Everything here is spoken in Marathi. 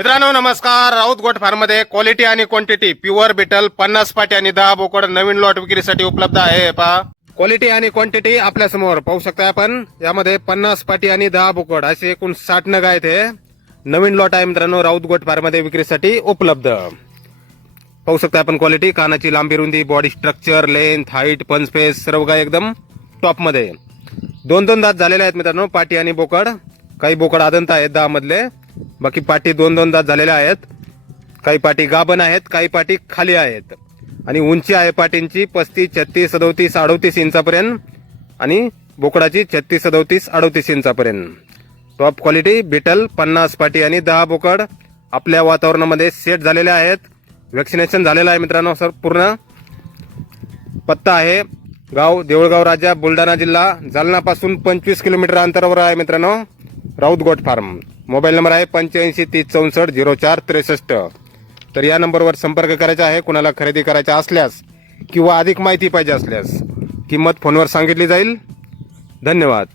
मित्रांनो नमस्कार. राऊत गोट फार्ममध्ये क्वालिटी आणि क्वांटिटी प्युअर बिटल पन्नास पाटी आणि दहा बोकड नवीन लॉट विक्रीसाठी उपलब्ध आहे. पहा. क्वालिटी आणि क्वांटिटी आपल्यासमोर. पाहू शकता आपण. यामध्ये पन्नास पाटी आणि दहा बोकड असे एकूण साठ नग आहेत हे. नवीन लॉट आहे मित्रांनो राऊत गोट फार्ममध्ये विक्रीसाठी उपलब्ध. पाहू शकता आपण क्वालिटी कानाची लांबी रुंदी बॉडी स्ट्रक्चर लेंथ हाईट पंचफेस सर्व काही एकदम टॉपमध्ये. दोन दोन दात झालेले आहेत मित्रांनो पाटी आणि बोकड. काही बोकड आदंत आहेत दहा मधले बाकी पाठी दोन दोनदा झालेल्या आहेत. काही पाठी गाभण आहेत काही पाठी खाली आहेत. आणि उंची आहे पाटींची पस्तीस छत्तीस सदोतीस अडोतीस इंचापर्यंत आणि बोकडाची छत्तीस सदोतीस अडोतीस इंचापर्यंत. टॉप क्वालिटी बिटल पन्नास पाटी आणि दहा बोकड आपल्या वातावरणामध्ये सेट झालेले आहेत. वॅक्सिनेशन झालेलं आहे मित्रांनो सर पूर्ण. पत्ता आहे गाव देऊळगाव राजा बुलढाणा जिल्हा. जालनापासून पंचवीस किलोमीटर अंतरावर आहे मित्रांनो Raut goat farm mobile number आहे पंच्याऐंशी तीस चौसष्ट झिरो चार त्रेसष्ट. तर या नंबरवर संपर्क करायचा आहे. कुणाला खरेदी करायचा असल्यास किंवा अधिक माहिती पाहिजे असल्यास किंमत फोनवर सांगितली जाईल. धन्यवाद.